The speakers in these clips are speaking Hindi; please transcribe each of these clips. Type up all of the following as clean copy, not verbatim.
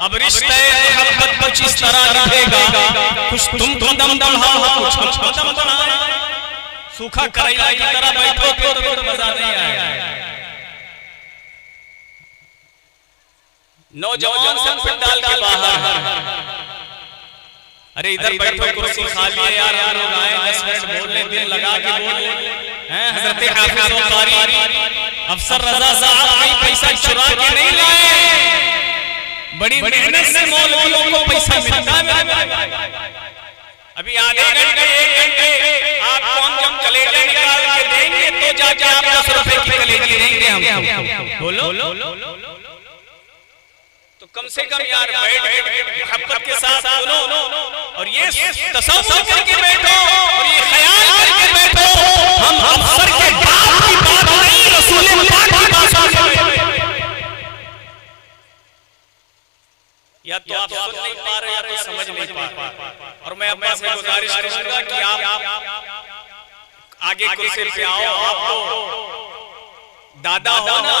अब रिश्ते मोहब्बत कुछ इस तरह निभेगा, कुछ तुम दम कुछ हम दम सूखा करेला की तरह बैठो तो मजा नहीं आएगा। नौजवान सब पंडाल के बाहर, अरे इधर बैठो कुर्सी खाली है यार, लोग आए 10 मिनट बोलने, दिल लगा के बोले हैं। हजरत हाफिज कारी अफसर रजा साहब कहीं पैसा चुरा के नहीं लाए, बड़ी मेहनत से मौलवियों को पैसा मिलता है। अभी आधे घंटे 1 घंटे आपको हम कलेजा निकाल के देंगे तो जाके आप 10 रुपए की कलेजी देंगे हम। बोलो तो कम से कम यार बैठ मोहब्बत के साथ सुनो और ये तसव्वुर करके बैठो और ये ख्याल करके बैठो हम अफसर के बाप की बात नहीं, रसूल पाक की बात सुन रहे हैं। या तो आप सुन नहीं पा रहे या तो समझ नहीं पा रहे। और मैं अब्बा से गुजारिश करूंगा कि आप आगे कुर्सी पे आओ। आप तो दादा हो ना,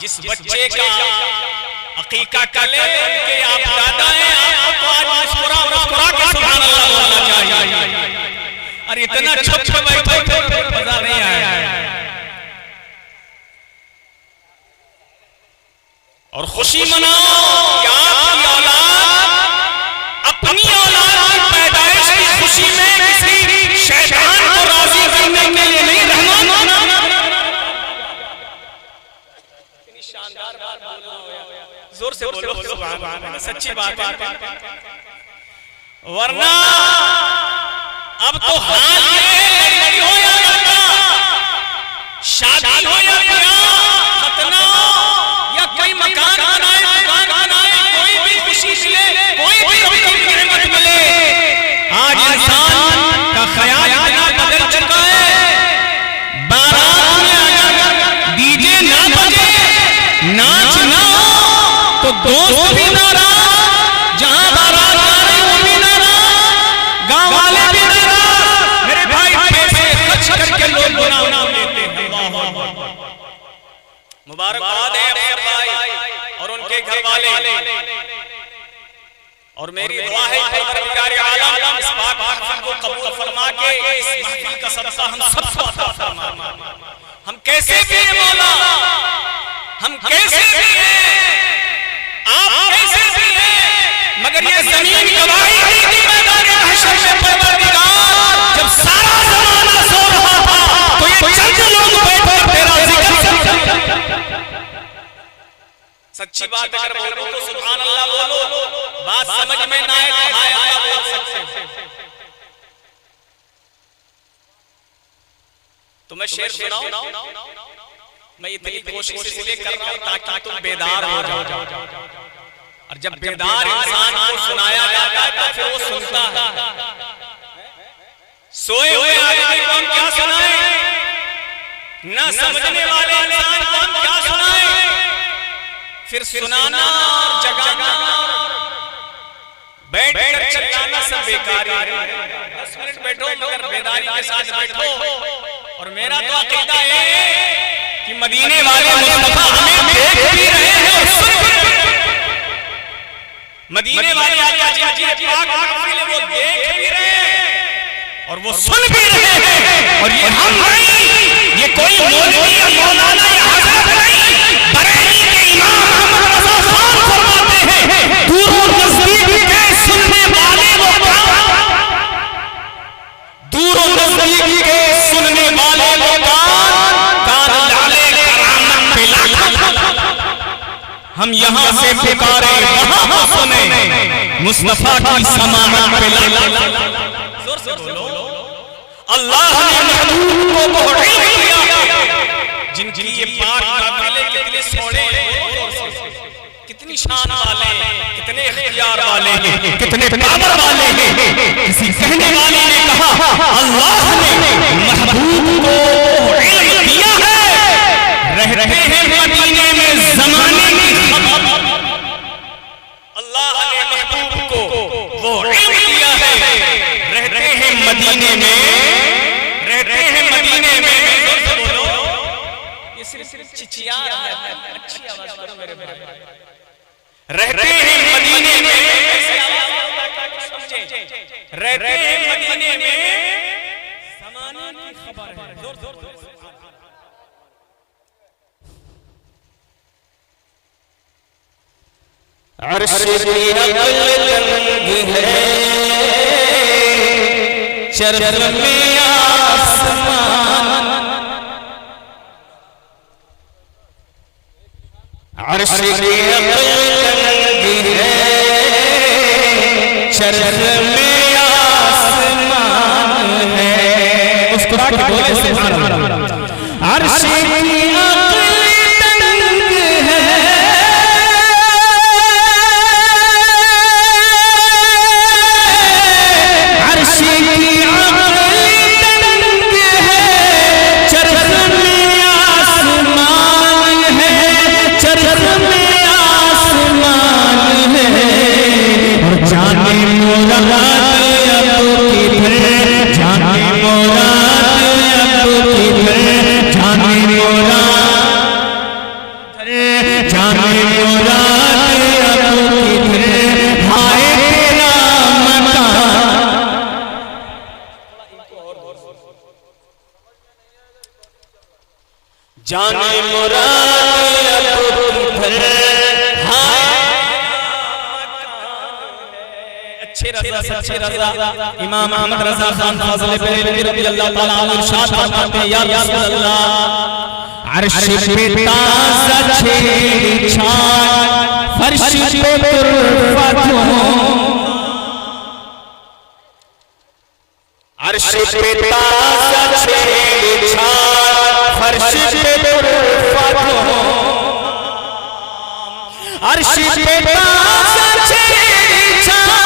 जिस बच्चे का अकीका कले उनके आप दादा हैं, आपको आज मुस्कुरा के सुभान अल्लाह बोलना चाहिए। और इतना छुप बैठे मजा नहीं आया। और खुशी मनाओ कि आपकी औलाद अपनी औलाद की पैदाइश की खुशी में किसी शैतान को राजी करने के लिए नहीं, रहमान शानदार बात बोलना हो, जोर से बोलो सुभान अल्लाह, सच्ची बात है। वरना अब तो हाल ये हो या लड़का, शादी हो या ब्याह, खतना या कोई मकान बनाए, दुकान बनाए, कोई भी खुशी मिले, कोई भी रौनक की नेमत मिले, आज इंसान का ख्याल इतना बदल चुका है। बारात में अगर डीजे ना बजे, नाच ना हो तो दोस्त भी नाराज, जहां बारात आ रही वो भी नाराज, गांव वाले भी नाराज। मेरे भाई पैसे खर्च करके लोग गुनाह लेते हैं। मुबारकबाद है अपने भाई और उनके घर वाले। और मेरी दुआ है परवरदिगार आलम इस पाक महफिल को कबूल फरमा के इस महफिल का सदका हम सबको अता फरमा। हम कैसे भी हैं मौला, हम कैसे भी हैं, आप कैसे भी हैं, मगर ये जमीन गवाही देगी मैदान महशर में परवरदिगार जब सारा ज़माना सो रहा था तो ये चंद लोग बैठे तेरा जिक्र। सच्ची बात अगर बोलो तो सुभान अल्लाह बोलो, बात समझ में ना आए तो हाय हाय बोल सकते हैं। तो मैं शेर सुनाऊं, मैं इतनी कोशिश इसलिए कर रहा हूं ताकि तुम बेदार हो जाओ। और जब बेदार इंसान को सुनाया जाता है तो फिर वो सुनता है। सोए हुए आदमी को हम क्या सुनाए, न समझने वाले इंसान को हम क्या सुनाए। फिर सुनाना और जगाना बैठ कर चलाना सब बेकार है। 10 मिनट बैठो मगर बेदारी के साथ बैठो। और मेरा तो अकीदा है कि मदीने वाले मुस्तफा हमें देख भी रहे हैं और सुन भी रहे हैं। मदीने वाले आका जी की पाक महफिल वो देख भी रहे हैं और वो सुन भी रहे हैं। और ये हम नहीं, ये कोई मौलवी या मौलाना या हजरत नहीं, बरेली के इमाम अहमद रजा खान फरमाते हैं, दूर और नजदीक के सुनने वाले वो दूर और नजदीक के सुनने वाले वो हम यहाँ से पुकारे वहाँ सुने मुस्तफा की समाअत पे जोर से बोलो। अल्लाह ने महबूब को बहुत दिया, जिनकी ये पाक महफिलें कितने सोने, कितनी शान वाले, कितने इख्तियार वाले, कितने पावर वाले हैं। किसी कहने वाले ने कहा अल्लाह ने महबूब को इल्म दिया है, रहते हैं मदीने में ज़माने की खबर। अल्लाह ने महबूब को वो इल्म दिया है, रहते हैं मदीने में, रहते हैं मदीने में। बोलो ये सिर्फ चिचिया है, अच्छी आवाज करो मेरे। रहते हैं रहते हैं मदीने में, ज़माने की खबर है। जोर जोर से अर्श की बुलंद है, चरम में आसमान, अर्श की बुलंद है, चरम में आसमान है। मुस्कुरा के बोले सुभान अल्लाह। अर्श की जाने मुराद अच्छे रज़ा सच्चे रज़ा इमाम अहमद रज़ा खान फाज़िल बरेलवी रज़ी अल्लाह तआला अन्हु इरशाद फरमाते हैं, या रसूल अल्लाह, अर्श पे ताज़ा छेड़ी छाड़, फर्श पे तुर्फत हो, अर्श पे ताज़ा छेड़ी छाड़, फर्श पे तुर्फत हो, अर्श पे ताज़ा छेड़ी छाड़,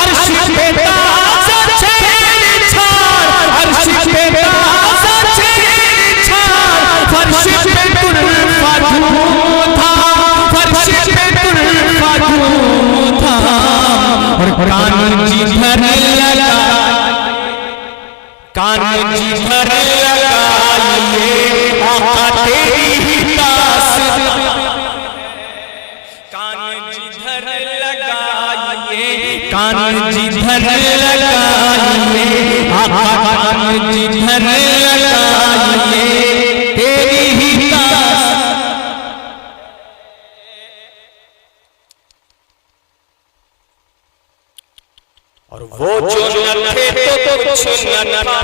अर्श पे ताज़ा छेड़ी छाड़, अर्श पे ताज़ा छेड़ी छाड़, फर्श पे तुर्फत था, फर्श पे तुर्फत था, और कान जिधर लगा, कान जिधर लगाइए आका तेरी ही तासीर, कान जिधर लगाइए, कान जिधर लगाइए आका, कान जिधर लगाइए तेरी ही तासीर। और वो जो न थे तो कुछ न था,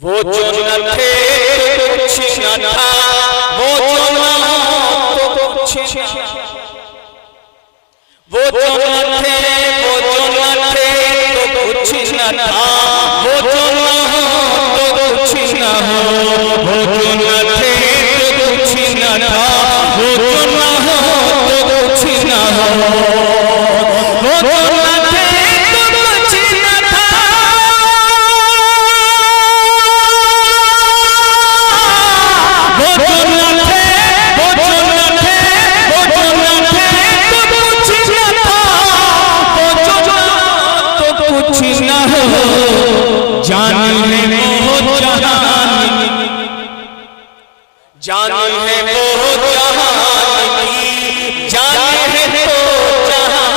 वो जो न थे तो कुछ न था, वो जो न हो तो कुछ न, वो जो न थे, वो जो न थे तो कुछ न था, वो जो न हो तो कुछ न हो, वो जो न थे तो कुछ न था, वो जो न हो तो कुछ न हो, वो जो न थे तो कुछ न था, वो जो न थे, वो जो न थे, वो जो न थे तो कुछ न था, वो जो तो कुछ न हो, जान है वो जहान, जान है वो जहान की, जान है वो जहान,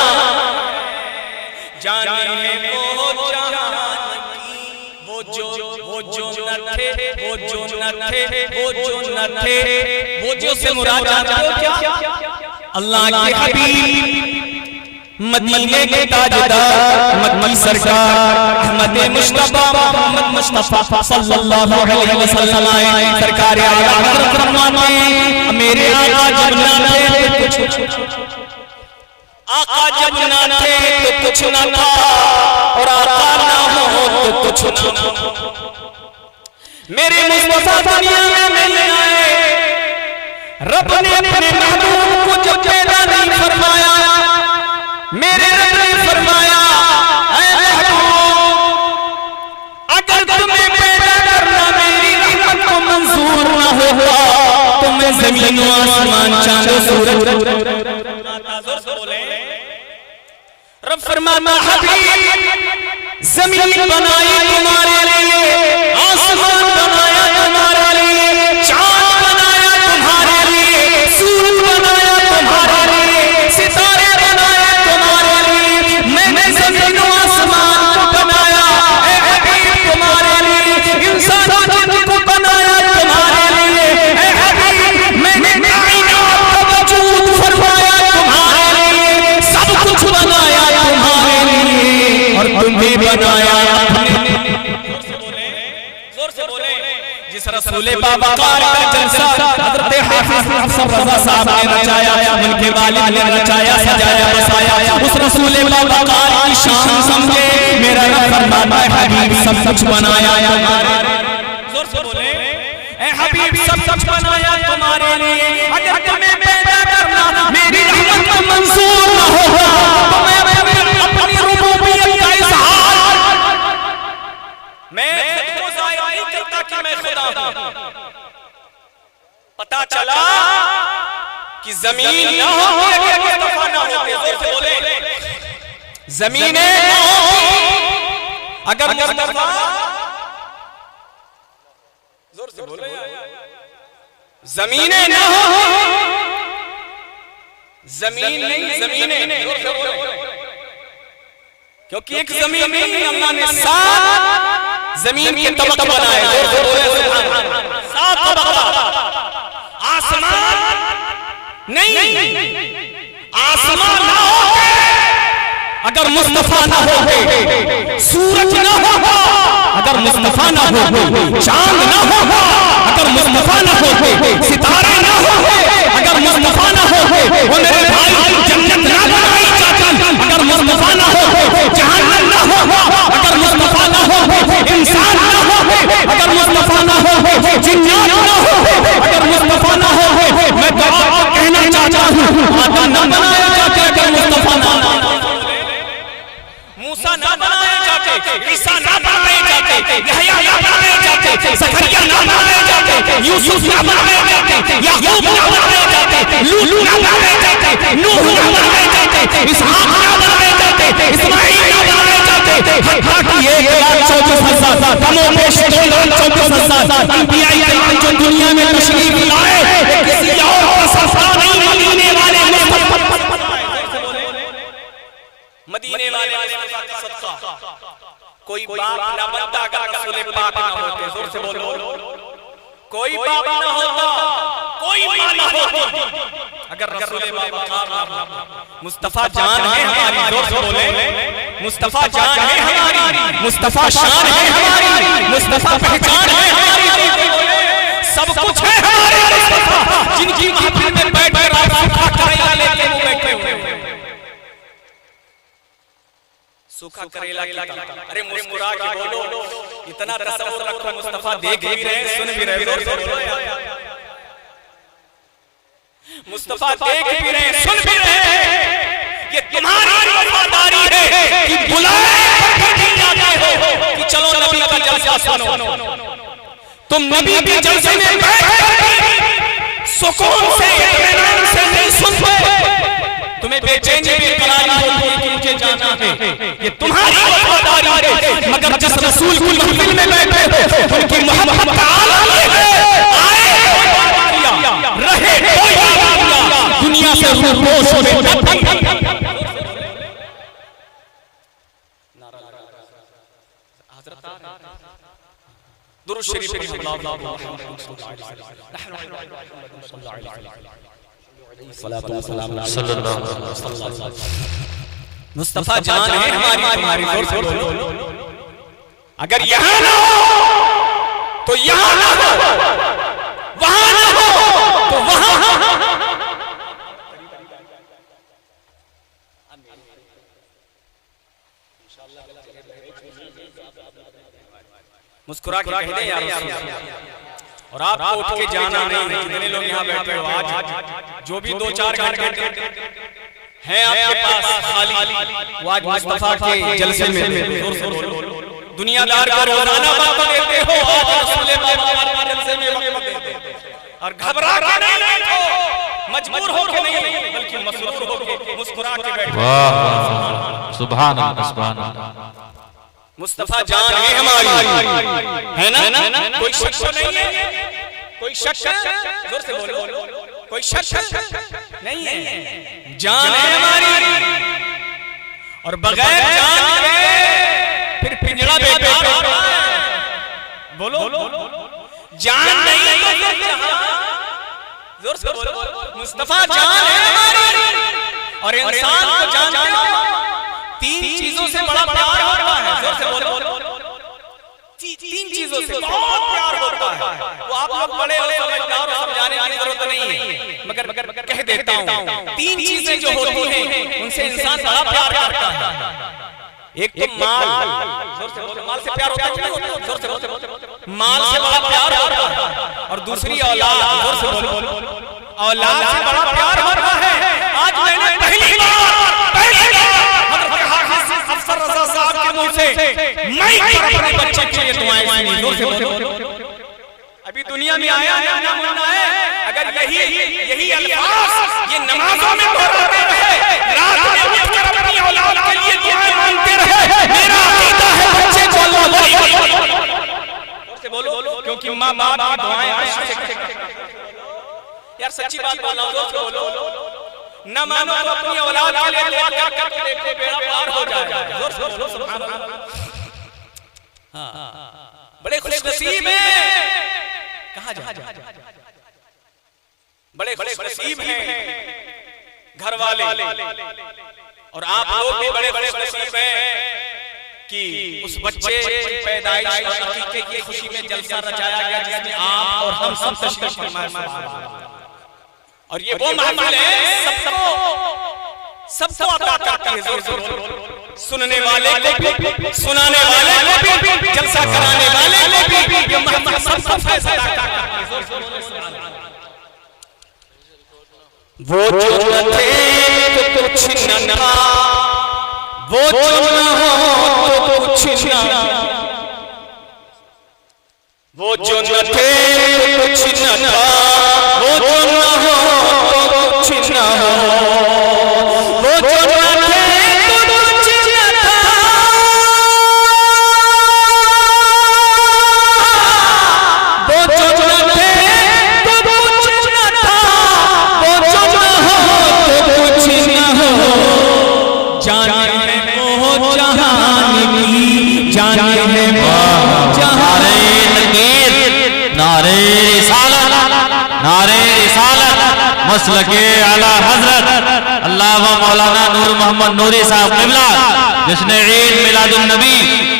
जान है वो जहान की, वो जो न थे, वो जो न थे, वो जो न थे, वो जो से मुराद जानते हो क्या? अल्लाह के हबीब, मदीने के ताजदार, मक्की सरकार अहमद मुस्तफा मोहम्मद मुस्तफा सल्लल्लाहु अलैहि वसल्लम आए। सरकार आला हज़रत फरमाते हैं, मेरे आका जब ना थे तो कुछ, आका जब ना थे तो कुछ ना था, और आका ना हो तो कुछ ना। मेरे मुस्तफा दुनिया में नहीं आए, रब ने अपने महबूब को जो पैदा नहीं फरमाया, मेरे रब ने फरमाया, ऐ महबूब, अगर तुम्हें पैदा करना मेरी रहमत को मंजूर न हुआ तो मैं ज़मीन व आसमान चांद सूरज रब फरमाता, हबीब ज़मीन बनाई तुम्हारे लिए, आसमान बनाया तुम्हारे लिए, चांद बनाया तुम्हारे से बोले जिस रसूले बावकार का जलसा हजरत हाफिज अफसर रजा साहब ने रचाया, उनके वालिद ने रचाया, सजाया, बसाया, उस रसूले बावकार की शान समझे मेरा रब फरमाता है हबीब सब कुछ बनाया। जोर से बोले ए हबीब सब कुछ बनाया तुम्हारे लिए, अगर तुम्हें पैदा करना मेरी रहमत को मंजूर न होगा तो मैं अपनी रुबूबियत का इजहार मैं खुद जाहिर नहीं करता कि मैं खुदा हूं। पता चला कि जमीन न होती अगर मुस्तफा न होते। जोर से बोले जमीनें न होती अगर मुस्तफा, जोर से बोले जमीनें न हो, जमीन नहीं जमीनें, जोर से बोले क्योंकि एक जमीन नहीं अल्लाह ने 7 जमीन के तबके बनाए। जोर से बोले 7 तबका। आसमान नहीं, आसमान ना होते अगर मुस्तफा ना होते, सूरज ना होता अगर मुस्तफा ना होते, चांद ना होता अगर मुस्तफा ना होते, सितारे ना होते अगर मुस्तफा ना होते, वो मेरे भाई जन्नत ना बनाई जाती अगर मुस्तफा ना होते, जहन्नम ना होता अगर मुस्तफा ना होते, इंसान ना होते अगर मुस्तफा ना होते, जिन्नात ना होते अगर मुस्तफा ना होते। मैं तो आपको कहना चाहता हूँ आदम ना बनाया जाता अगर मुस्तफा ना, मूसा ना बनाए जाते, ईसा ना बनाए जाते, यहया ना बनाए जाते, ज़करिया ना बनाए जाते, यूसुफ ना बनाए जाते, याकूब ना बनाए जाते, लूत ना बनाए जाते, नूह ना बनाए जाते, इसहाक ना बनाए जाते, इस्माइल ना बनाए जाते। हत्ता कि 1,24,000 कमोबेश 2,24,000 अंबिया इकराम जो दुनिया में तशरीफ लाए किसी और का सफर नहीं, मदीने वाले मदीने वाले मुस्तफा का सदका कोई बाप ना बनता अगर रसूल पाक ना होते। जोर से बोलो कोई बाप ना होता, कोई मां ना होती अगर रसूल बावकार ना होता। मुस्तफा जान है हमारी, जोर से बोले मुस्तफा जान है हमारी, मुस्तफा शान है हमारी, मुस्तफा पहचान है हमारी, सब कुछ है हमारे मुस्तफा। जिनकी महफिल में बैठकर आप सूखा करेला लेके वो बैठे हुए, सूखा करेला की तरह। अरे मुस्कुरा के बोलो, इतना तसव्वुर रखो मुस्तफा देख भी रहे सुन भी रहे। मुस्तफा देख भी रहे सुन भी रहे, ये तुम्हारी वफादारी है कि बुलाए पर भी आते हो कि चलो नबी का जलसा सुनो। तुम नबी के जलसे में बैठकर सुकून से इत्मीनान से नहीं सुनते, तुम्हें बेचैनी भी करानी होती है कि मुझे जाना है। ये तुम्हारी वफादारी है, मगर जिस रसूल की महफिल में बैठे हो उनकी मोहब्बत का आलम ये है, आए रहे कोई दुनिया से रूपोश में दुरूद शरीफ की मुस्तफा जान है हमारी, तुम्हारी। जोर से बोलो अगर यहाँ ना हो तो यहाँ ना हो, वहां ना हो तो वहां। मुस्कुरा के कहते हैं यार और आपको उठ के जाना नहीं। जितने लोग यहाँ बैठे हो आज जो भी 2-4 घंटे हैं आपके पास खाली, वो आज मुस्तफा के जलसे में दुनियादार को रोजाना वक्त देते हो, आज रसूल बावकार के जलसे में वक्त देते हो। और घबरा के नहीं बैठो, मजबूर हो के नहीं बल्कि मसरूर हो के मुस्कुरा के बैठो। सुभान अल्लाह, सुभान अल्लाह। मुस्तफा जान है हमारी, है ना? कोई शक नहीं है, कोई शक जोर से बोलो, कोई शक नहीं है। जान है हमारी और बगैर जान के फिर पिंजरा बेकार होता है। बोलो जान नहीं है, जोर से बोलो मुस्तफा जान है हमारी। और इंसान को जानते हो 3 चीजों से बड़ा प्यार होता है। जोर से बोलो 3 चीजों से बहुत वो आप लोग बड़े और समझदार और समझाने की जरूरत नहीं है, मगर कह देता हूँ, तीन चीजें जो होती हैं उनसे इंसान बड़ा प्यार करता है। एक तो माल, जोर से बोलो, माल से प्यार होता है, जोर से बोलो, माल से बड़ा प्यार होता है। और दूसरी औलाद, जोर से बोलो, औलाद से बड़ा प्यार होता है। आज मैंने पहली बार हज़रत हाफिज़ अफसर रज़ा साहब के मुंह से मैं अपने बच्चे के लिए दुआएं सुनी, जोर से बोलो। अभी दुनिया में आया है ना मुन्ना है, अगर यही अल्फाज ये नमाजों में दोहराते रहे, रात में उठकर अपनी औलाद के लिए दुआएं मांगते रहे, मेरा अकीदा है बच्चे को जोर से बोलो, क्योंकि माँ बाप की दुआएं यार सच्ची बात बोलो, जोर से बोलो। न मानो तो अपनी औलाद के लिए दुआ कर कर देखो बेड़ा पार हो जाएगा, जोर से बोलो सुभान अल्लाह। हां बड़े खुशनसीब हैं, कहां जा बड़े खुशनसीब हैं घर वाले, और आप लोग भी बड़े खुशनसीब हैं कि उस बच्चे की पैदाइश और अकीके की खुशी में जलसा रचाया गया जिसमें आप और हम सब तशरीफ फरमाए। और ये वो महफिल है सबको अता करती है, जोर से सुनने वाले को भी, सुनाने वाले को भी, जलसा कराने वाले को भी, ये महफिल सबको फैसला करती है, जोर से वो जो न थे तो कुछ न था, वो जो न हो तो कुछ न, वो जो न थे तो कुछ न था, वो जो न हो तो कुछ न हो, वो जो न थे तो कुछ न था, वो जो न थे तो कुछ न था, वो जो न हो तो कुछ न हो, जाने है वो जहान की, जाने है वो जहान की। नारे रिसालत मसलके आला हजरत अल्लामा मौलाना नूर मोहम्मद नूरी साहब क़िबला जश्न ईद मिलादुन नबी,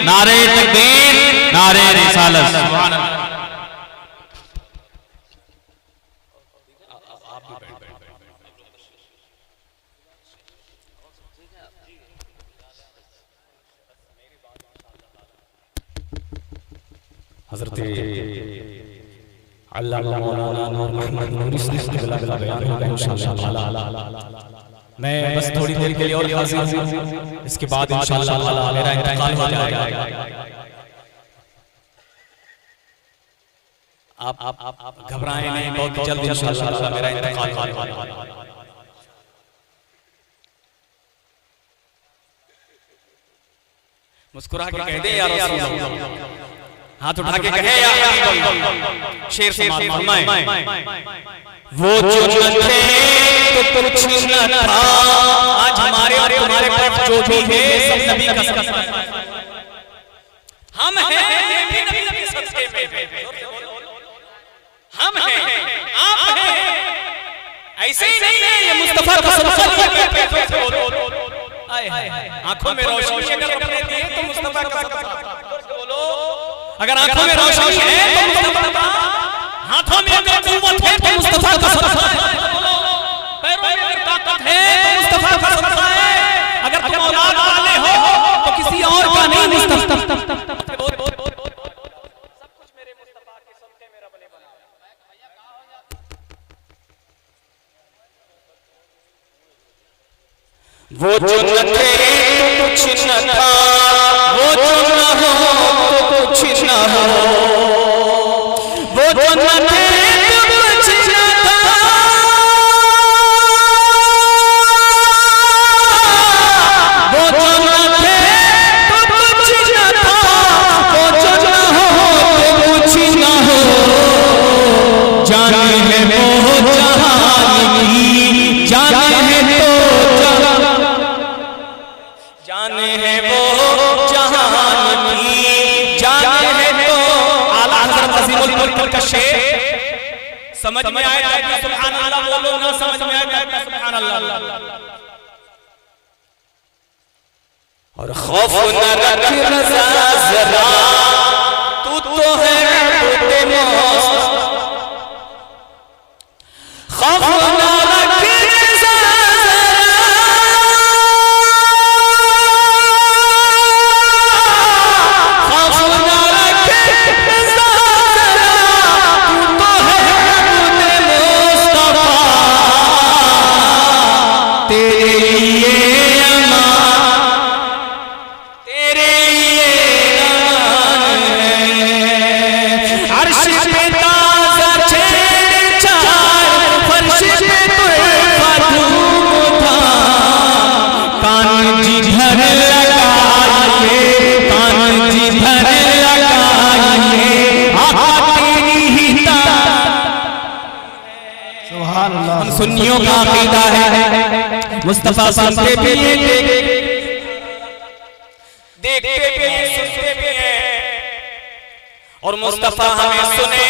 नारे तकबीर, नारे रिसालत। सुभान अल्लाह। हज़रत अल्लामा मौलाना नूर मोहम्मद नूरी साहब क़िबला का बयान होगा इंशाअल्लाह। मैं बस थोड़ी देर के लिए और हाज़िर हूं, इसके बाद इंशाअल्लाह मेरा इंतकाल हो जाएगा। आप घबराएं नहीं, बहुत जल्द इंशाअल्लाह मेरा इंतकाल होगा। मुस्कुरा के कह दे या रसूल अल्लाह, हाथ उठा के कहे या हबीब अल्लाह, शेर से फरमाए, वो जो न थे तो कुछ न था, आज हमारे और तुम्हारे पास जो भी है सब नबी का सदका है। हम हैं ये भी नबी के सदके में है, हम हैं आप हैं, ऐसे ही नहीं है, ये मुस्तफा का सदका है। आंखों में रोशनी अगर अपने दिए तो मुस्तफा का सदका, अगर आंखों में रोशनी है तो मुस्तफा का, हाथों में अगर कुव्वत है तो मुस्तफा का सदका है, पैरों में अगर ताकत है तो मुस्तफा का सदका है, अगर तुम औलाद वाले हो तो किसी और का नहीं, मुस्तफा सब कुछ मेरे मुस्तफा के सदके में रब ने बनाया। वो जो न थे तो कुछ न था, वो जो न हो तो कुछ न हो, वो जो न थे तो कुछ न था, वो जो न थे तो कुछ न था, वो जो न हो तो कुछ न हो, जाने है वो जहान की, जाने है जाने है वो जहान की, जाने है तो आला हज़रत अज़ीमुल मुल्क का शेर समझ में आया तो सुभान अल्लाह बोलो, ना समझ में आया तो सुभान अल्लाह। और खौफ न रख रज़ा ज़रा, तू तो है पे ताज़ा छेड़छाड़, फर्श पे तुल्फा धूम था। कान जिधर लगाइए, कान जिधर लगाइए, आका तेरी ही सुभान अल्लाह। हम सुन्नियों का अकीदा है मुस्तफा सुनते भी हैं, देखते भी हैं, सुनते भी हैं, और मुस्तफा हमें सुने।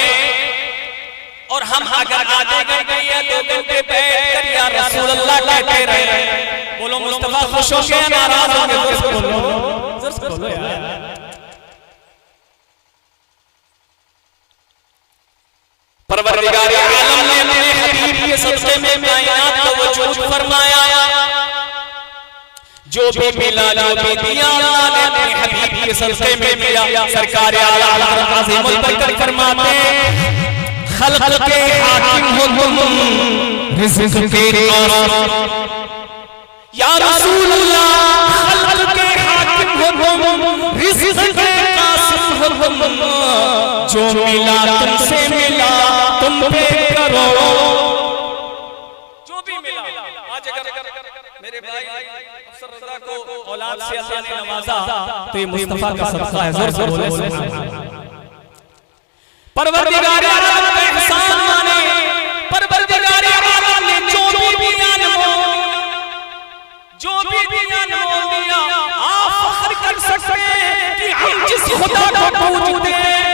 और हम अगर आधे घंटे या 2 घंटे बैठकर या रसूल अल्लाह कहते रहे, बोलो मुस्तफा खुश हो गया नाराज हो गया? बोलो यार। परवरदिगार आलम ने अपने हबीब के सदक़े में कायनात को वजूद फरमाया। जो भी मिला, जो भी दिया, अल्लाह ने अपने हबीब के सदक़े में दिया। सरकार आला हज़रत अज़ीमुल बरकत फरमाते हैं, खल्क़ के हाकिम हो तुम, रिज़्क़ के कासिम। या रसूल अल्लाह, खल्क़ के हाकिम हो तुम, रिज़्क़ के कासिम हो तुम। जो मिला तुमसे मिला, तुम पे करो। जो भी मिला, आज अगर मेरे भाई अफसर रज़ा को औलाद से अल्लाह ने नवाजा, तो ये मुस्तफा का सदका है। जोर से बोले सुभान अल्लाह। परवरदिगार आलम का एहसान माने, परवरदिगार आलम ने जो भी दिया अनमोल, जो भी दिया अनमोल दिया। आप फख्र कर सकते हैं कि हम जिस खुदा को पूजते हैं,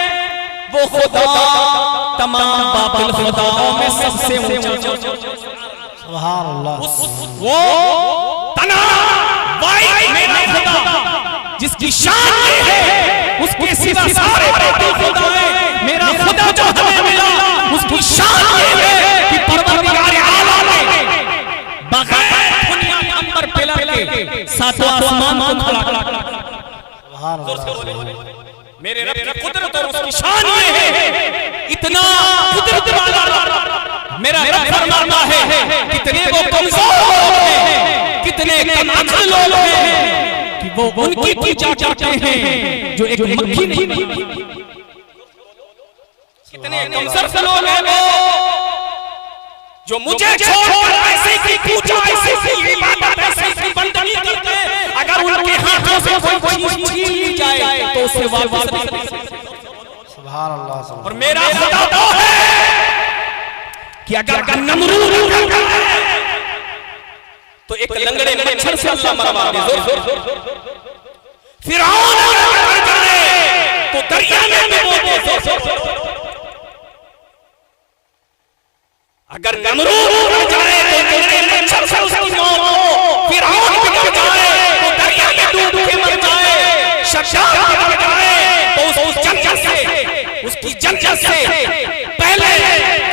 वो खुदा तमाम बातिल खुदाओं में सबसे ऊंचा। सुभान अल्लाह। वो तना वाहिद मेरा खुदा जिसकी शान ये है, उसके सिवा सारे बातिल खुदा हैं। मेरा खुदा जो हमें मिला, उसकी शान ये है कि परवरदिगार आलम ने बगैर दुनिया के अंबर पे लगे सातों आसमान को खड़ा किया। सुभान अल्लाह। मेरे रब की कुदरत और उसकी शान ये है, इतना कुदरत वाला मेरा रब फरमाता है, कितने वो कमजोर लोग हैं, कितने कमअक्ल लोग हैं कि वो उनकी पूजा करते हैं जो एक मक्खी नहीं। कितने कमजोर लोग हैं वो जो मुझे छोड़कर ऐसे की पूजा, ऐसे की इबादत, ऐसे की बंदगी करते हैं। अगर उनके हाथों से कोई चीज छीन ली जाए तो उससे वापस नहीं। सुभान अल्लाह। और मेरा खुदा तो है कि अगर नमरूद तो एक लंगड़े मच्छर से अल्लाह मरवा दे। जोर फिरौन अगर जाए तो दरिया में डुबो दे। अगर नमरूद मर जाए तो लंगड़े मच्छर से उसकी मौत हो। फिरौन बिगड़ जाए तो दरिया में डूब के मर जाए। शद्दाद बिगड़ जाए तो उस जंगल से, उसकी जंगल से पहले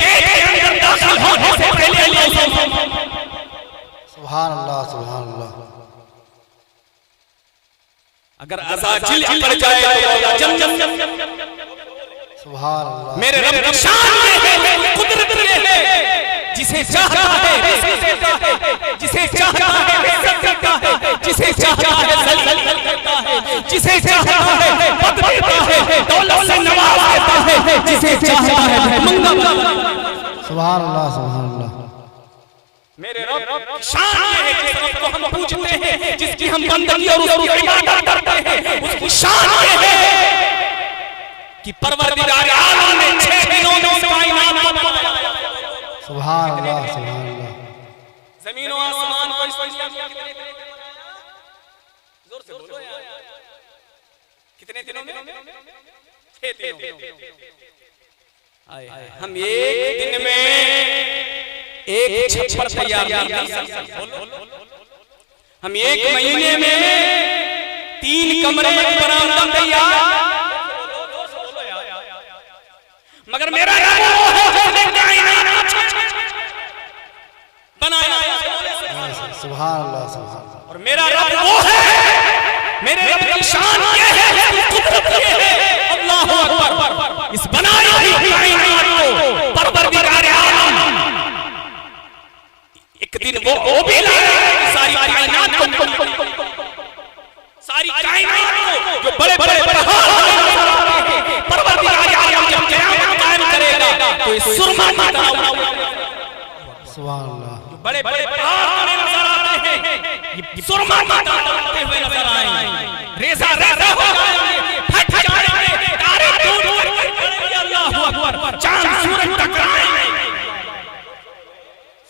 गेट के अंदर दाखिल होने से पहले सुभान अल्लाह। सुभान अल्लाह। अगर अज़ाजिल पड़ जाए तो जन्नत। सुभान अल्लाह। मेरे रब की शान ये है, कुदरत ये है, जिसे चाहता है रिज़्क़ देता है, जिसे चाहता है इज़्ज़त देता है, जिसे चाहता है ज़लील करता है, जिसे चाहता है पद देता है, दौलत से नवाज देता है, जिसे चाहता है मंगा। सुभान अल्लाह। सुभान अल्लाह। मेरे रब की शान ये है, जिस रब को हम पूजते हैं, जिसकी हम बंदगी और उसकी इबादत करते हैं, उसकी शान ये है कि परवरदिगार आलम ने 6 दिनों में कायनात को बनाया। सुभान अल्लाह। सुभान अल्लाह। ज़मीन और आसमान को इस दुनिया में जोर से बोलो यार, कितने दिनों में? 6 दिनों में। हम एक दिन में एक छप्पर तैयार नहीं कर सकते। हम एक महीने में 3 कमरे बरामदा तैयार। मगर मेरा रब बनाया। सुभान अल्लाह। सुभान अल्लाह। और मेरा रब वो है, मेरे रब की शान ये है, कुदरत ये है। अल्लाहु अकबर। इस बनाई हुई कायनात को परवरदिगार आलम एक दिन वो भी लाएगा सारी कायनात को, सारी कायनात को जो बड़े बड़े पहाड़ परवरदिगार आलम जब क़यामत तो ये सुरमा की तरह सुभान अल्लाह। बड़े बड़े पहाड़ नजर आते हैं, ये सुरमा की तरह उड़ते हुए नजर आएंगे, रेजा रेजा हो जाएंगे, फट जाएंगे, तारे टूट पड़ेंगे, अल्लाहू अकबर, चांद सूरज टकराएंगे।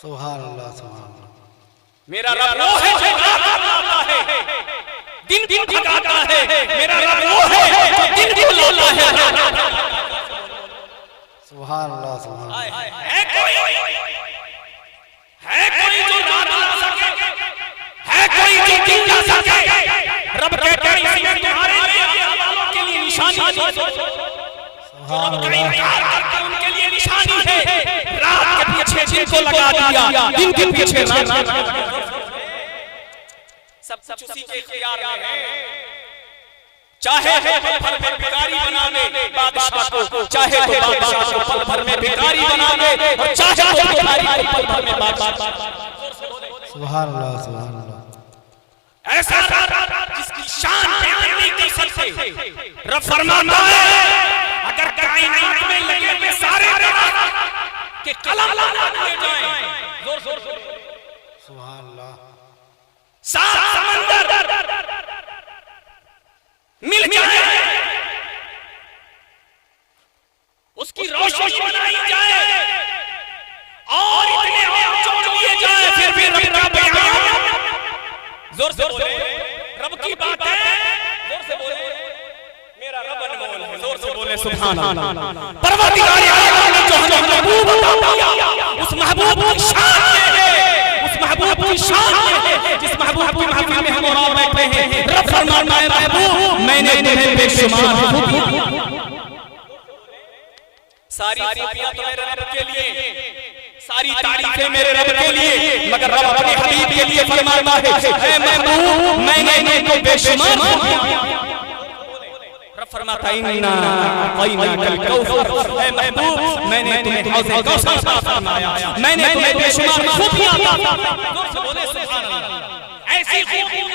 सुभान अल्लाह सुभान अल्लाह। मेरा रब वो है जो रात लाता है, दिन दिन भगाता है। मेरा रब वो है जो दिन दिन लाता है। सुभान अल्लाह सुभान अल्लाह। है कोई जो रात ला सके, है कोई जो दिन ला सके। रब कहते हैं इसमें तुम्हारे लिए वालों के लिए निशानी है, सुभान रब का अल्लाह। इनकार करके उनके लिए निशानी है। रात के पीछे दिन को लगा दिया, दिन के पीछे रात। सब कुछ उसी के इख्तियार में है। चाहे पल भर में भिखारी बना दे बादशाह को, चाहे तो बादशाह को पल भर में भिखारी बना दे, और चाहे तो भिखारी को पल भर में बादशाह। सुभान अल्लाह सुभान अल्लाह। ऐसा जिसकी शान बयान नहीं कर सकते। रब फरमाता है अगर कायनात में लगे हुए सारे के कलम लगा दिए जाएं, जोर जोर सुभान अल्लाह। सात समंदर मिल जाए, उसकी रोशनी बनाई जाए, और इतने और जोड़ लिए जाए, फिर रब का बयान। जोर से बोले, रब की बात है, जोर से बोले, मेरा रब अनमोल है, जोर से बोले सुभान अल्लाह। परवरदिगार आलम ने जो हमें महबूब अता किया, उस महबूब की शान ये है, उस महबूब की शान ये है, जिस महबूब की महफिल में हम और बैठे हैं। रब फरमाता है महबूब मैंने तुम्हें बेशुमार सारी खूबियां तो मेरे रब के लिए, सारी तारीफें मेरे रब के लिए, मगर रब अपने हबीब के लिए फरमाता है महबूब मैंने तुमको बेशुमार। रब फरमाता है इन्ना अतैनाकल कौसर, ऐ महबूब मैंने तुम्हें हौज़े कौसर अता फरमाया, मैंने तुम्हें बेशुमार खूबियां अता फरमाया। जोर से बोले सुभान अल्लाह। ऐसी खूबियां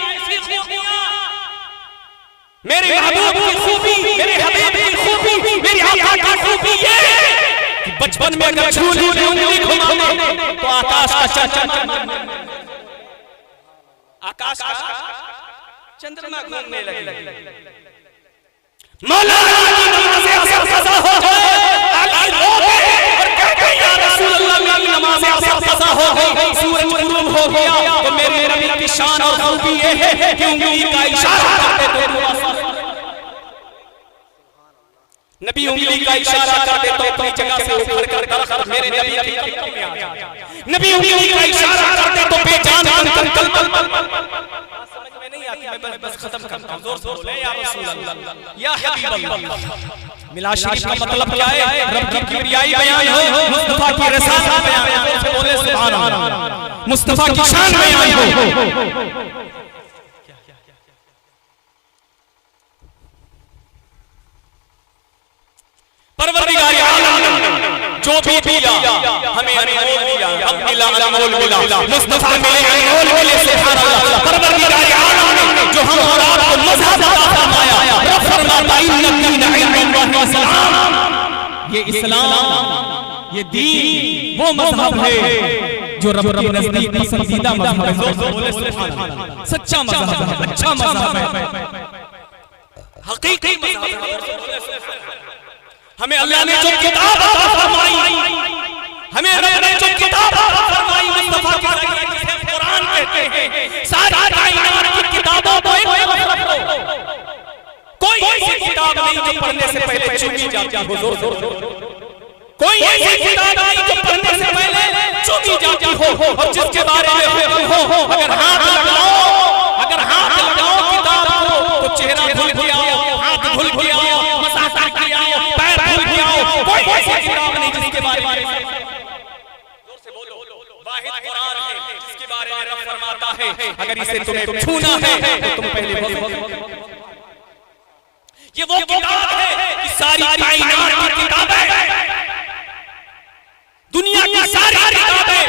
मेरे महबूब की खूबी, मेरे हबीब की खूबी, मेरी आका की खूबी ये कि बचपन में अगर झूली में उंगली घुमाए तो आकाश का चंद्रमा, आकाश का चंद्रमा घूमने लगे। मौलाना की नमाज़े असर कज़ा हो जाए, अली रोए और कहते या रसूल अल्लाह मेरी नमाज़े असर कज़ा हो गई, सूरज गुरूब हो गया, तो मेरे नबी की शान और खूबी ये है कि उंगली का इशारा करते तो दुआ। नबी उंगली का इशारा करते तो अपनी जगह से उठकर कर दरख्त मेरे नबी की कदमों में आ जाए। नबी उंगली का इशारा करते तो बेजान बनकर कल समझ में नहीं आती, मैं बस खत्म करता हूं। जोर जोर से या रसूल अल्लाह या हबीब अल्लाह। मिलाद शरीफ का मतलब क्या है? रब की किबरियाई बयान हो, मुस्तफा की रसालत बयान हो। जोर से बोले सुभान अल्लाह। मुस्तफा की शान बयान हो। परवरदिगार आलम ने जो भी दिया हमें अनमोल दिया, अब मिला अनमोल मिला, मुस्तफा मिले अनमोल मिले सुभान अल्लाह। परवरदिगार आलम ने जो हम और आपको मज़हब अता फरमाया, रब फरमाता इन्ना इल्मुल्लाहि इस्लाम, ये इस्लाम ये दीन वो मज़हब है जो रब के नज़दीक पसंदीदा मज़हब है। जोर बोले सुभान अल्लाह। सच्चा मज़हब है, अच्छा मज़हब है, हकीकी मज़हब है। हमें अल्लाह ने जो किताब अता फरमाई, हमें रब ने जो किताब अता फरमाई मुस्तफा के ज़रिए जिसे कुरान कहते हैं, सारी कायनात की किताबों को एक तरफ रखो। कोई ऐसी किताब नहीं जो पढ़ने से पहले चुनी जाती हो। जोर जोर कोई ऐसी किताब नहीं जो पढ़ने से पहले चुनी जाती हो, और जिसके बारे में हो अगर हाथ लगाओ किताब को तो चेहरा भूल गया, हाथ भूल गया, मसासा किया, पैर भूल गया, कोई ऐसी किताब नहीं जिसके बारे में जोर से बोलो वाहिद कुरान है जिसके बारे में रब फरमाता है अगर इसे तुम्हें छूना है तो तुम पहले भूलो। ये वो किताब है कि सारी कायनात की किताबें, दुनिया की सारी किताबें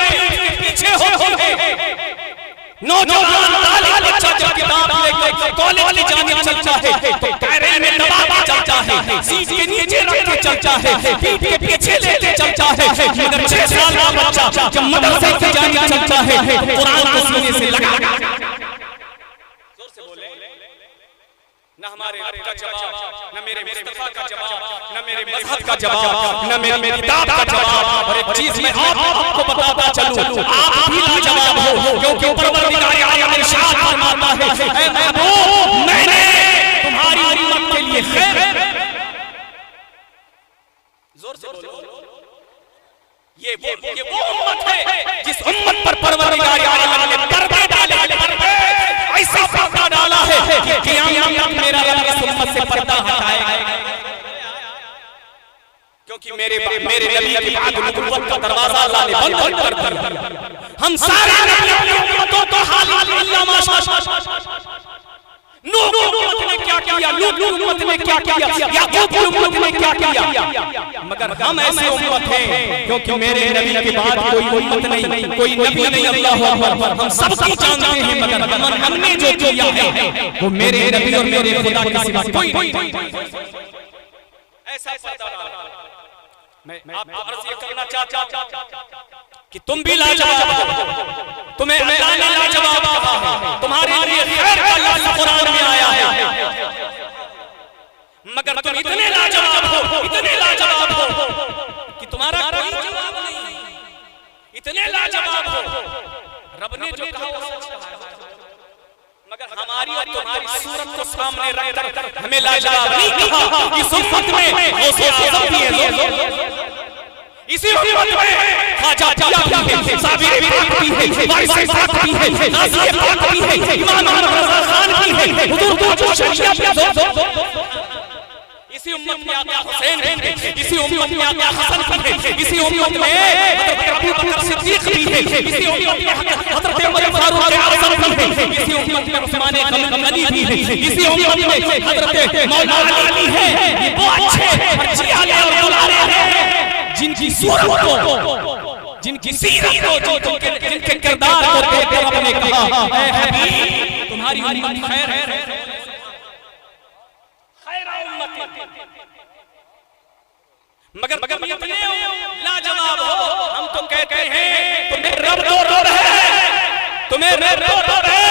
पीछे होती है। नौजवान तालिब बच्चा जब किताब लेकर कॉलेज जाने चलता है तो कैरे में दबा के चलता है, सीट के नीचे रख के चलता है, पीठ के पीछे लेके चलता मगर 6 साल का बच्चा जब मदरसे की जानिब चलता है कुरान को सीने से लगा जोर से बोले न हमारे रब का जवाब, न मेरे मुस्तफा का जवाब, न मेरे मजहब का जवाब, न मेरी किताब का जवाब। और एक चीज मैं आपको बताता चलूं, आप भी लाजवाब हो, क्योंकि परवरदिगार आलम इरशाद फरमाता है, ऐ महबूब मैंने तुम्हारी उम्मत के लिए खैर। जोर से बोलो, ये वो उम्मत है जिस उम्मत पर परवरदिगार आलम ने पर्दे डाले, ऐसा पर्दा डाला है कि क़यामत तक मेरा रब इस उम्मत से पर्दा हटाएगा। क्योंकि मेरे नबी की बाद नबुव्वत का दरवाजा अल्लाह ने बंद कर दिया। हम सारे नबियों की उम्मतों तो हाल अल्लाह माशाअल्लाह, नूह की उम्मत ने क्या किया, लूत की उम्मत ने क्या किया, याकूब की उम्मत ने क्या किया, मगर हम ऐसे उम्मत हैं क्योंकि मेरे नबी के बाद कोई उम्मत नहीं, कोई नबी नहीं। अल्लाहू अकबर, हम सब कुछ जानते हैं, मगर हमने जो किया है वो मेरे नबी और मेरे खुदा के सिवा कोई नहीं। ऐसा मैं आपको अर्ज ये करना चाहता हूं कि तुम भी लाजवाब हो, तुम्हें अल्लाह ने लाजवाब कहा है, तुम्हारे लिए खैर का लफ्ज़ कुरान में आया है, मगर तुम इतने लाजवाब हो, इतने लाजवाब हो कि तुम्हारा कोई जवाब नहीं, इतने लाजवाब हो। रब ने जो कहा वो सच कहा, मगर हमारी और तुम्हारी सूरत को सामने रखकर हमें लाजवाब नहीं कहा। इस उम्मत में गौसे आज़म भी है, इसी उम्मत में ख्वाजा जिया भी है, साबिर पाक भी है, वारिस पाक भी है, नाज़िर पाक भी है, इमाम अहमद रज़ा खान भी है, हुजूर को शरिया भी है। इसी उम्मत में आका हुसैन है, इसी उम्मत में आका हसन भी है, इसी उम्मत में हज़रत अबू बकर सिद्दीक भी है, इसी उम्मत में हज़रत उमर फारूक आज़म भी है, इसी उम्मत में उस्मान गनी भी है, इसी उम्मत में हज़रत मौला अली है। ये वो अच्छे और जियाले और दुलारे हैं जिनकी सूरत को, जिनकी सीरत को, जिनके किरदार को देखकर रब ने कहा, ऐ हबीब तुम्हारी उम्मत खैर है, खैर उम्मत। मगर इतने लाजवाब हो, हम तो कहते हैं तुम्हें रब रो है, तुम्हें रब रो है,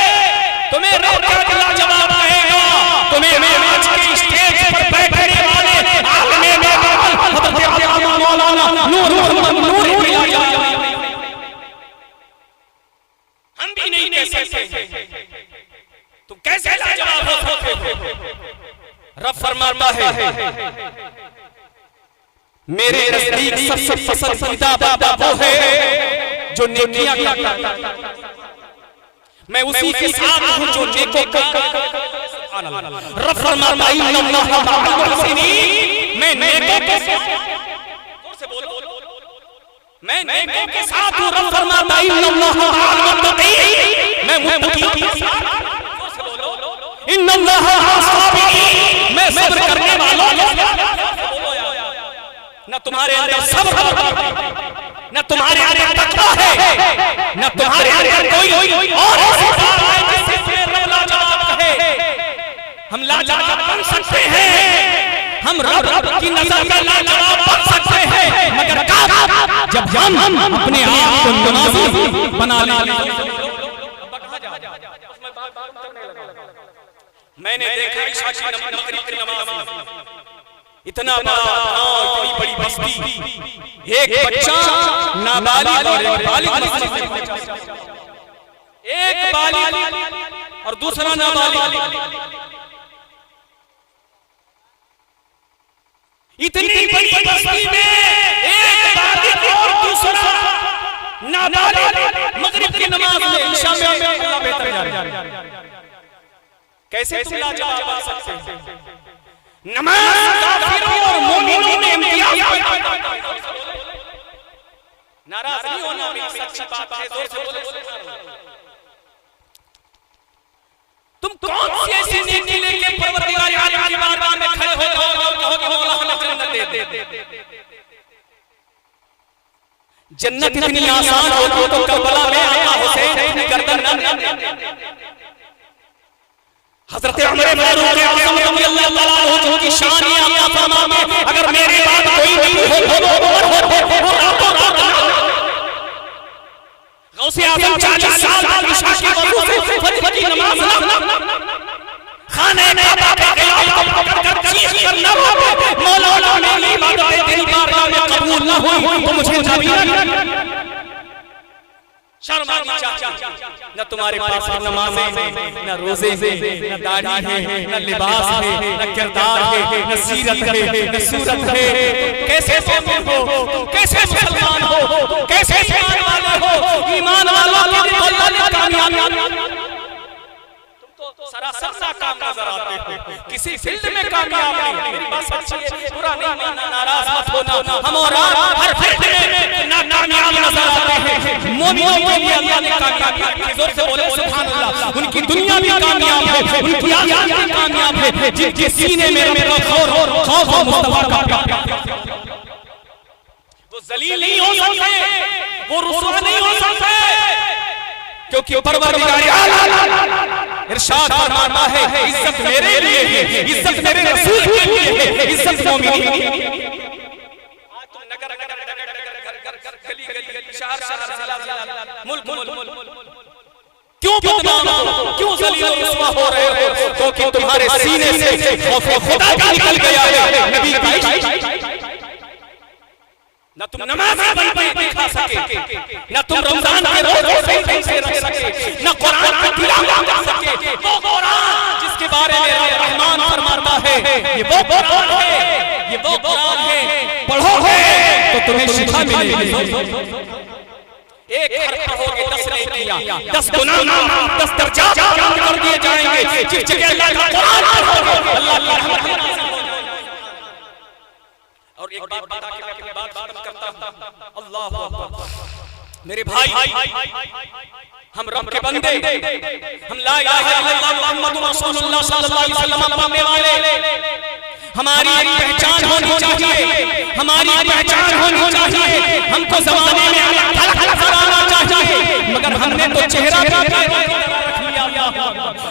तुम्हें रब का लाजवाब कहेगा, तुम्हें आज के स्टेज पर बैठने वाले आलमे में हज़रत अल्लामा मौलाना नूर मोहम्मद नूरी की लाजवाब हम भी नहीं कह सकते। तुम कैसे लाजवाब हो सकते हो? रब फरमाता है मेरे नजदीक सबसे पसंदीदा बंदा वो है जो नेकियां करता है, मैं उसी के साथ हूं जो नेकोकार। रब फरमाता है इन्नल्लाह मअल मुहसिनीन, मैं नेकों के साथ, मैं नेकों के साथ हूं। रब फरमाता है इन्नल्लाह मअल मुत्तकीन, मैं मुत्तकीयों के साथ। इन्नल्लाह मअस साबिरीन, मैं सब्र करने वालों के साथ। न तुम्हारे अंदर सब्र है, न तुम्हारे अंदर तकवा है, न तुम्हारे अंदर कोई और ऐसी बात है जिससे रब लाजवाब कहे। हम लाजवाब बन सकते हैं, हम रब की नजर में लाजवाब बन सकते हैं, मगर कब? जब हम अपने आप को मुनाज़िर बना लेंगे। मैंने देखा ईशा की मगरिब की नमाज में इतना बड़ा गांव, इतनी बड़ी बस्ती, एक बच्चा नाबालिग और एक बालिग मस्जिद में पहुंचा, एक बालिग और दूसरा नाबालिग, इतनी बड़ी बस्ती में एक बालिग और दूसरा नाबालिग मगरिब की नमाज में, ईशा में अल्लाह बेहतर जाने। कैसे तुम लाजवाब बन सकते हो? नमाज काफिरों और मोमिनों में इम्तियाज पैदा करता है। नाराज नहीं होना, मेरी सच्ची बात है, जोर से बोलो। तुम कौन सी ऐसी नेकी लेके परवरदिगार आलम की बारगाह में खड़े हो जाओगे और कहोगे मौला हमें जन्नत दे दे। जन्नत इतनी आसान होती तो करबला में आका हुसैन अपनी गर्दन न हज़रत उमर फारूक आज़म रज़ियल्लाहु ताला अन्हु की शान ये आका फरमाते, अगर मेरे बाद कोई नहीं हो रातों रात गौसे आजम 40 साल बाद इशा की वजू से फजर की नमाज खाने काबा के खिलाफ कर चीज करना मौलाना मेरी इबादतें तेरी बारगाह में कबूल न हुई तो मुझे नबी शर्म आनी चाहिए। न तुम्हारे पास नमाज़ें हैं, न रोजे हैं, न दाढ़ी है, न लिबास है, न किरदार है, न सीरत है, न सूरत है। कैसे मोमिन हो, कैसे मुसलमान हो, कैसे ईमान वाले हो? ईमान वालों की तो अल्लाह ने कामयाबी, तुम तो सरासर नाकाम नजर आते हो, किसी फील्ड में कामयाब नहीं। मेरी बात सच्ची है, बुरा नहीं मानना, नाराज मत होना। हम और हर फील्ड में नाकामयाब नजर आते हैं। मोमिनों के लिए अल्लाह ने कामयाबी, जोर से बोले सुभान अल्लाह। उनकी दुनिया भी कामयाब है, उनकी आखिरत भी कामयाब है, जिनके सीने में मेरा खौफ और मुस्तफा का प्यार। वो जलील नहीं हो सकते, वो रुसवा नहीं हो सकते, क्योंकि परवरदिगार आलम इरशाद फरमाता है इज्जत मेरे लिए है, इज्जत मेरे रसूल के लिए है, इज्जत मोमिनीन की। आज तुम नगर गली गली शहर जिला मुल्क क्यों बदनाम हो, क्यों जलील और रुसवा हो रहे हो? क्योंकि तुम्हारे सीने से खौफ खुदा का निकल गया है। नबी का न तुम नमाज बन दिखा सके, न तुम रमजान के रोजे से रख सके, न कुरान की तिलावत कर सके। वो कुरान जिसके बारे में रहमान फरमाता है ये वो कुरान है, ये वो कुरान है, पढ़ोगे तो तुम्हें शिफा मिलेगी। एक हर्फ पढ़ोगे 10 नेकियां, 10 गुनाह, 10 दर्जात कर दिए जाएंगे। जिस जगह अल्लाह का कुरान पढ़ोगे अल्लाह की रहमत। और एक बात बता के मैं अपनी बात खत्म करता हूं। अल्लाहु अकबर। मेरे भाई, हम रब के बंदे, हम ला इलाहा इल्लल्लाह मुहम्मदुर रसूलुल्लाह सल्लल्लाहु अलैहि वसल्लम पढ़ने वाले। हमारी एक पहचान होनी चाहिए, हमारी पहचान होनी चाहिए। हमको ज़माने में अलग नजर आना चाहिए, मगर हमने तो चेहरा भी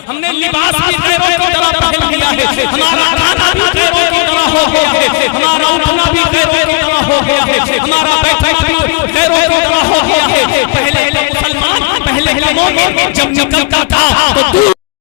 हमने लिबास भी गैरों की तरह पहन लिया है, हमारा खाना भी गैरों की तरह हो गया है, हमारा उठना भी गैरों की तरह हो गया है, हमारा बैठना भी गैरों की तरह हो गया है। पहले मुसलमान, पहले मोमिन जब निकलता था तो दूर